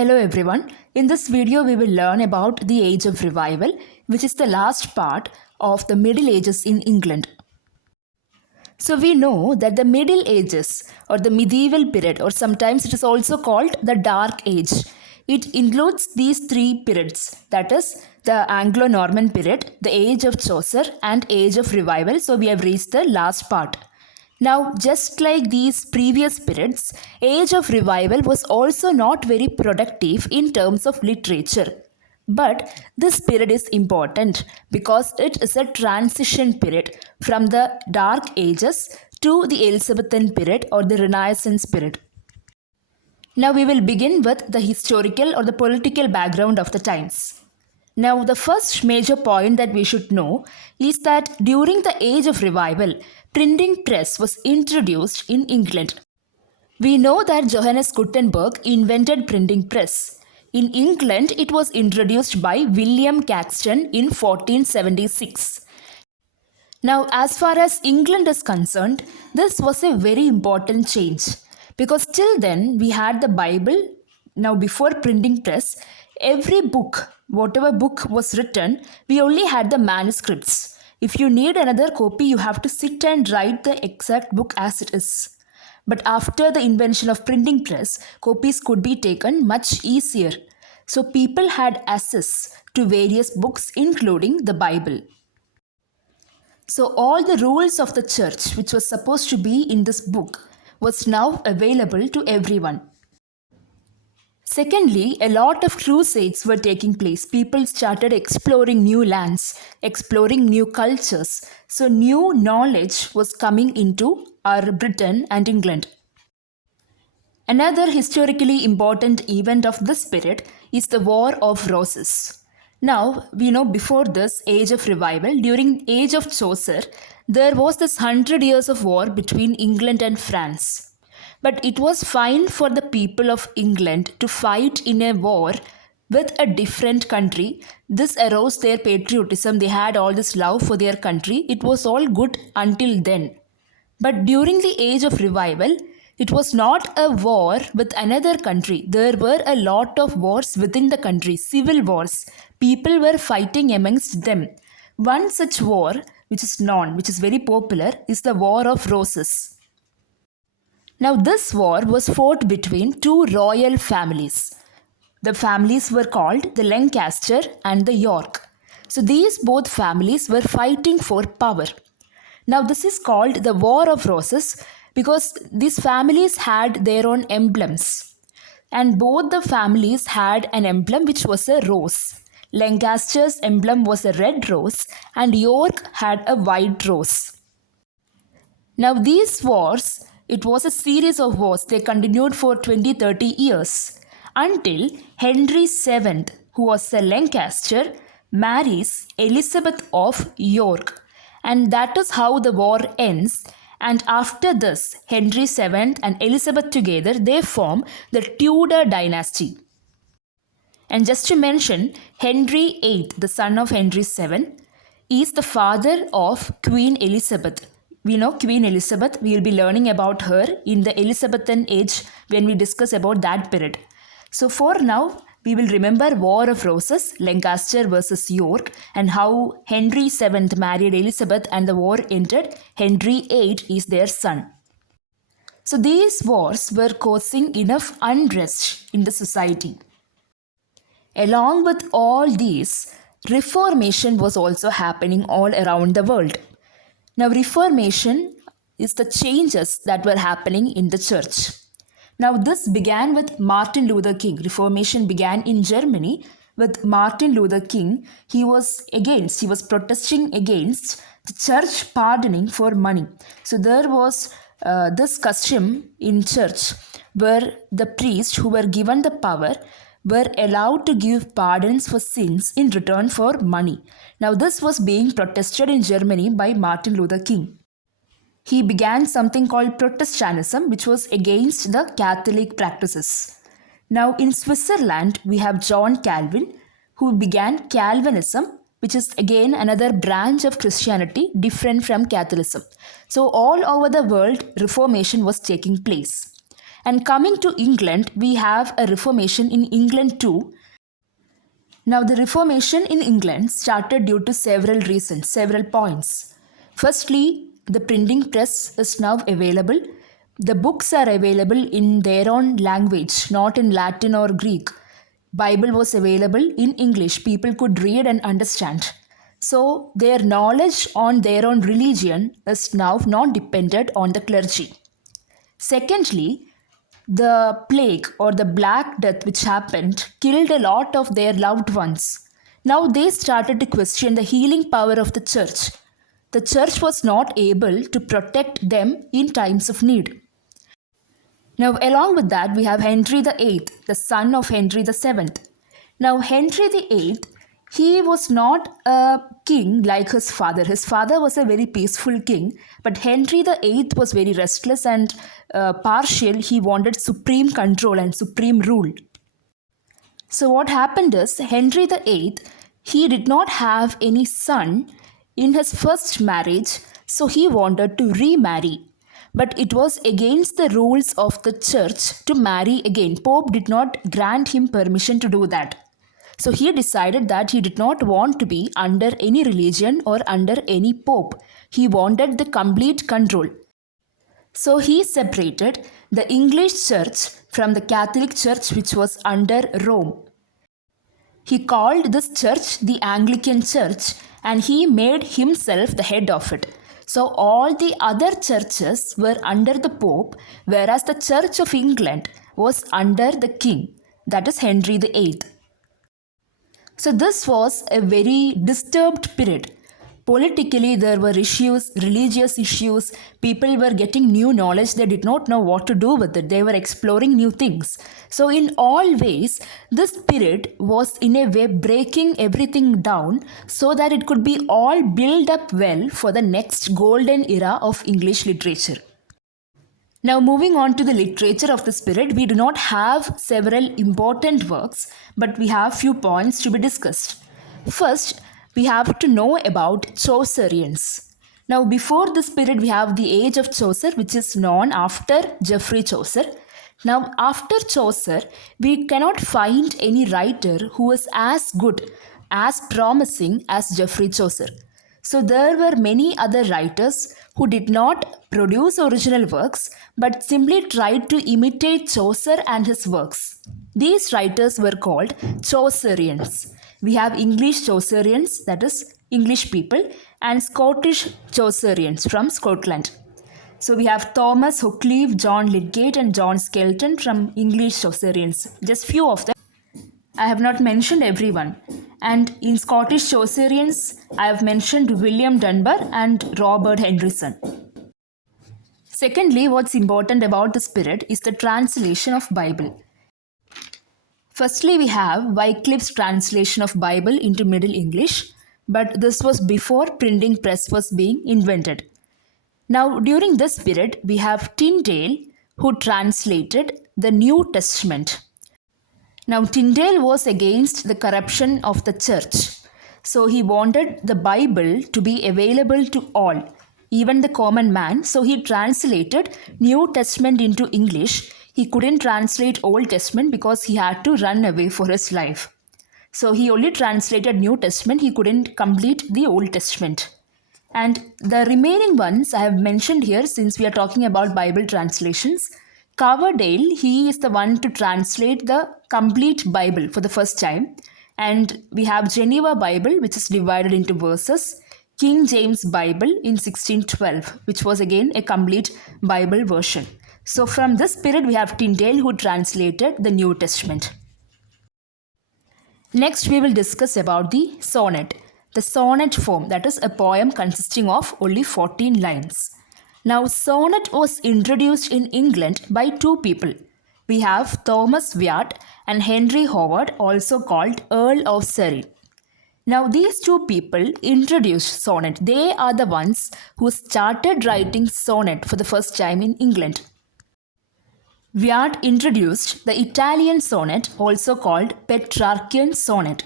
Hello everyone. In this video we will learn about the Age of Revival, which is the last part of the Middle Ages in England. So we know that the Middle Ages or the medieval period, or sometimes it is also called the Dark Age, it includes these three periods, that is the Anglo-Norman period, the Age of Chaucer and Age of Revival. So we have reached the last part. Now, just like these previous periods, Age of Revival was also not very productive in terms of literature. But this period is important because it is a transition period from the Dark Ages to the Elizabethan period or the Renaissance period. Now we will begin with the historical or the political background of the times. Now, the first major point that we should know is that during the Age of Revival, printing press was introduced in England. We know that Johannes Gutenberg invented printing press. In England, it was introduced by William Caxton in 1476. Now, as far as England is concerned, this was a very important change because till then we had the Bible. Now, before printing press, every book, whatever book was written, we only had the manuscripts. If you need another copy, you have to sit and write the exact book as it is. But after the invention of printing press, copies could be taken much easier. So people had access to various books, including the Bible. So all the rules of the church, which was supposed to be in this book, was now available to everyone. Secondly, a lot of crusades were taking place. People started exploring new lands, exploring new cultures. So new knowledge was coming into our Britain and England. Another historically important event of this period is the War of Roses. Now, we know before this Age of Revival, during Age of Chaucer, there was this 100 years of war between England and France. But it was fine for the people of England to fight in a war with a different country. This aroused their patriotism. They had all this love for their country. It was all good until then. But during the Age of Revival, it was not a war with another country. There were a lot of wars within the country, civil wars. People were fighting amongst them. One such war, which is known, which is very popular, is the War of Roses. Now, this war was fought between two royal families. The families were called the Lancaster and the York. So, these both families were fighting for power. Now, this is called the War of Roses because these families had their own emblems. And both the families had an emblem which was a rose. Lancaster's emblem was a red rose and York had a white rose. Now, these wars, it was a series of wars. They continued for 20-30 years until Henry VII, who was a Lancaster, marries Elizabeth of York. And that is how the war ends. And after this, Henry VII and Elizabeth together, they form the Tudor dynasty. And just to mention, Henry VIII, the son of Henry VII, is the father of Queen Elizabeth. We know Queen Elizabeth. We will be learning about her in the Elizabethan age when we discuss about that period. So for now, we will remember War of Roses, Lancaster versus York, and how Henry VII married Elizabeth and the war ended. Henry VIII is their son. So these wars were causing enough unrest in the society. Along with all these, Reformation was also happening all around the world. Now, Reformation is the changes that were happening in the church. Now, this began with Martin Luther King. Reformation began in Germany with Martin Luther King. He was protesting against the church pardoning for money. So, there was this custom in church where the priests who were given the power were allowed to give pardons for sins in return for money. Now, this was being protested in Germany by Martin Luther King. He began something called Protestantism, which was against the Catholic practices. Now, in Switzerland, we have John Calvin, who began Calvinism, which is again another branch of Christianity different from Catholicism. So, all over the world, Reformation was taking place. And coming to England, we have a Reformation in England too. Now, the Reformation in England started due to several reasons, several points. Firstly, the printing press is now available. The books are available in their own language, not in Latin or Greek. Bible was available in English. People could read and understand. So, their knowledge on their own religion is now not dependent on the clergy. Secondly, the plague or the Black Death which happened killed a lot of their loved ones. Now they started to question the healing power of the church. The church was not able to protect them in times of need. Now, along with that, we have Henry VIII, the son of Henry VII. Now, Henry VIII, he was not a king like his father. His father was a very peaceful king, but Henry VIII was very restless and partial. He wanted supreme control and supreme rule. So, what happened is Henry VIII, he did not have any son in his first marriage, so he wanted to remarry. But it was against the rules of the church to marry again. Pope did not grant him permission to do that. So he decided that he did not want to be under any religion or under any pope. He wanted the complete control. So he separated the English church from the Catholic church which was under Rome. He called this church the Anglican church and he made himself the head of it. So all the other churches were under the Pope, whereas the Church of England was under the King, that is Henry VIII. So this was a very disturbed period. Politically, there were issues, religious issues. People were getting new knowledge. They did not know what to do with it. They were exploring new things. So in all ways, this period was in a way breaking everything down so that it could be all built up well for the next golden era of English literature. Now, moving on to the literature of this period, we do not have several important works, but we have few points to be discussed. First, we have to know about Chaucerians. Now, before this period, we have the age of Chaucer, which is known after Geoffrey Chaucer. Now, after Chaucer, we cannot find any writer who is as good, as promising as Geoffrey Chaucer. So, there were many other writers who did not produce original works but simply tried to imitate Chaucer and his works. These writers were called Chaucerians. We have English Chaucerians, that is English people, and Scottish Chaucerians from Scotland. So we have Thomas Hoccleve, John Lydgate and John Skelton from English Chaucerians. Just few of them. I have not mentioned everyone. And in Scottish Chaucerians, I have mentioned William Dunbar and Robert Henryson. Secondly, what's important about this period is the translation of Bible. Firstly, we have Wycliffe's translation of Bible into Middle English, but this was before printing press was being invented. Now, during this period, we have Tyndale who translated the New Testament. Now, Tyndale was against the corruption of the church. So, he wanted the Bible to be available to all, even the common man. So, he translated New Testament into English. He couldn't translate Old Testament because he had to run away for his life. So, he only translated New Testament. He couldn't complete the Old Testament. And the remaining ones I have mentioned here since we are talking about Bible translations. Coverdale, he is the one to translate the complete Bible for the first time. And we have Geneva Bible, which is divided into verses. King James Bible in 1612, which was again a complete Bible version. So from this period, we have Tyndale who translated the New Testament. Next, we will discuss about the sonnet. The sonnet form, that is a poem consisting of only 14 lines. Now, sonnet was introduced in England by two people. We have Thomas Wyatt and Henry Howard, also called Earl of Surrey. Now, these two people introduced sonnet. They are the ones who started writing sonnet for the first time in England. Wyatt introduced the Italian sonnet, also called Petrarchian sonnet.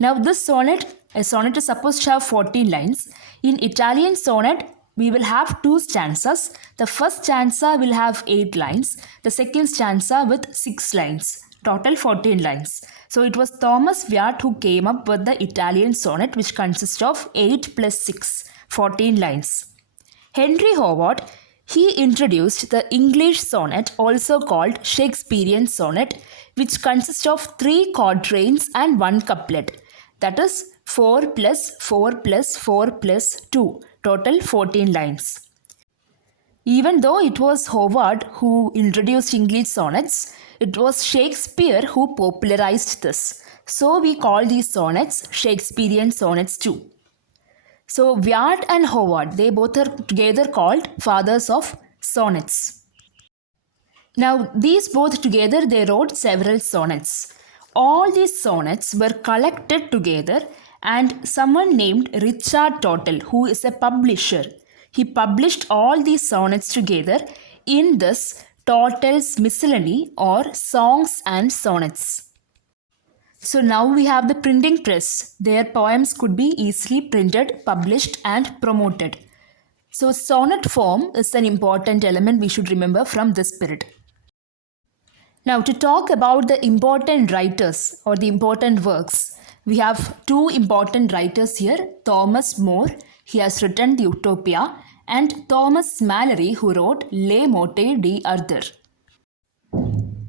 Now, this sonnet, a sonnet is supposed to have 14 lines. In Italian sonnet, we will have two stanzas. The first stanza will have 8 lines, the second stanza with 6 lines, total 14 lines. So it was Thomas Wyatt who came up with the Italian sonnet, which consists of 8 plus 6, 14 lines. Henry Howard, he introduced the English sonnet, also called Shakespearean sonnet, which consists of 3 quatrains and 1 couplet. That is 4 plus 4 plus 4 plus 2, total 14 lines. Even though it was Howard who introduced English sonnets, it was Shakespeare who popularized this. So we call these sonnets Shakespearean sonnets too. So Wyatt and Howard, they both are together called fathers of sonnets. Now these both together, they wrote several sonnets. All these sonnets were collected together, and someone named Richard Tottel, who is a publisher, he published all these sonnets together in this Tottel's Miscellany or Songs and Sonnets. So now we have the printing press. Their poems could be easily printed, published and promoted. So sonnet form is an important element we should remember from this period. Now to talk about the important writers or the important works, we have two important writers here. Thomas More, he has written the Utopia, and Thomas Malory, who wrote Les Mots d'Arthur.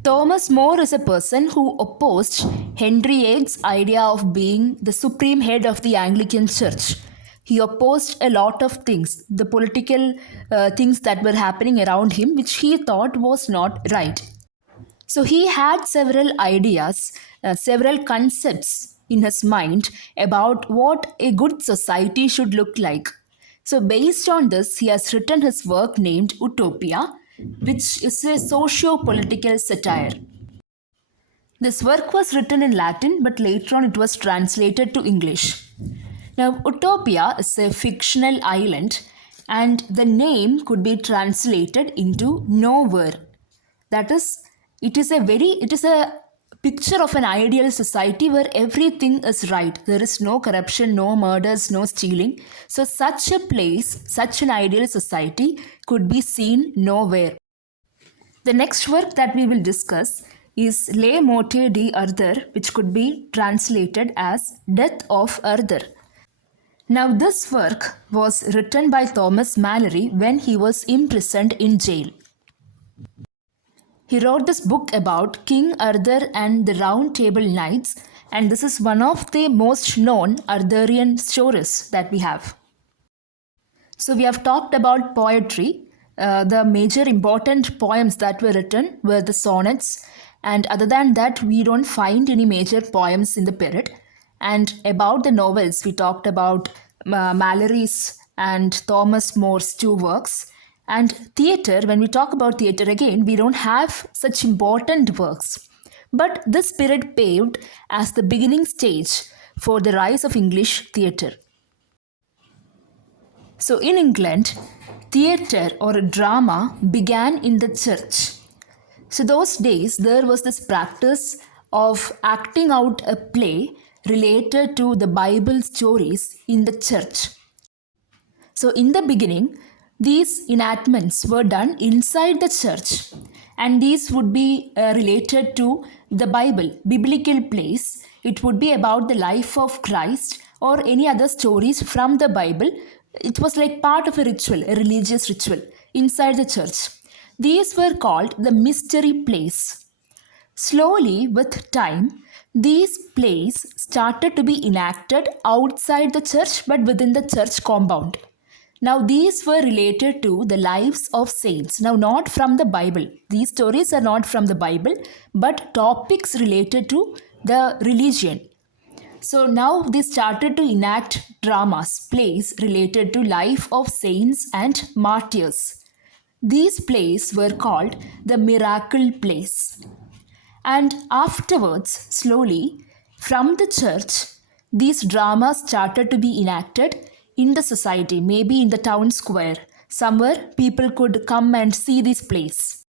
Thomas More is a person who opposed Henry VIII's idea of being the supreme head of the Anglican Church. He opposed a lot of things, the political things that were happening around him, which he thought was not right. So he had several ideas, several concepts in his mind about what a good society should look like. So based on this, he has written his work named Utopia, which is a socio-political satire. This work was written in Latin, but later on it was translated to English. Now, Utopia is a fictional island, and the name could be translated into nowhere. That is, it is a picture of an ideal society where everything is right. There is no corruption, no murders, no stealing. So such a place, such an ideal society could be seen nowhere. The next work that we will discuss is Les Mots d'Arthur, which could be translated as Death of Arthur. Now this work was written by Thomas Malory when he was imprisoned in jail. He wrote this book about King Arthur and the Round Table Knights, and this is one of the most known Arthurian stories that we have. So we have talked about poetry. The major important poems that were written were the sonnets, and other than that we don't find any major poems in the period. And about the novels, we talked about Malory's and Thomas More's two works. And theatre, when we talk about theatre again, we don't have such important works. But this period paved as the beginning stage for the rise of English theatre. So in England, theatre or drama began in the church. So those days, there was this practice of acting out a play related to the Bible stories in the church. So in the beginning, these enactments were done inside the church, and these would be related to the Bible, biblical plays. It would be about the life of Christ or any other stories from the Bible. It was like part of a ritual, a religious ritual inside the church. These were called the mystery plays. Slowly, with time, these plays started to be enacted outside the church but within the church compound. Now these were related to the lives of saints. Now not from the Bible. These stories are not from the Bible, but topics related to the religion. So now they started to enact dramas, plays related to life of saints and martyrs. These plays were called the miracle plays. And afterwards, slowly, from the church, these dramas started to be enacted in the society, maybe in the town square. Somewhere people could come and see these plays.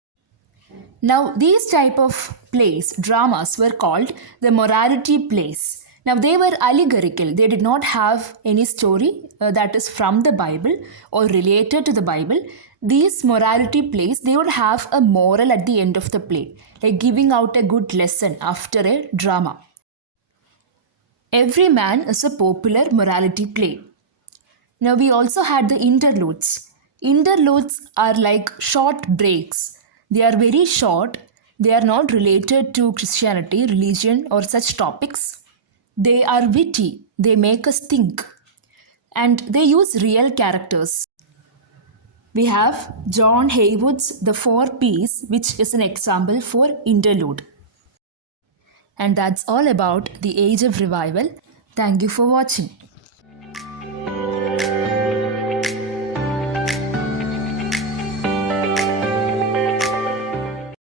Now, these type of plays, dramas, were called the morality plays. Now, they were allegorical. They did not have any story that is from the Bible or related to the Bible. These morality plays, they would have a moral at the end of the play, like giving out a good lesson after a drama. Every Man is a popular morality play. Now, we also had the interludes. Interludes are like short breaks. They are very short. They are not related to Christianity, religion, or such topics. They are witty. They make us think. And they use real characters. We have John Haywood's The Four Ps, which is an example for interlude. And that's all about the Age of Revival. Thank you for watching.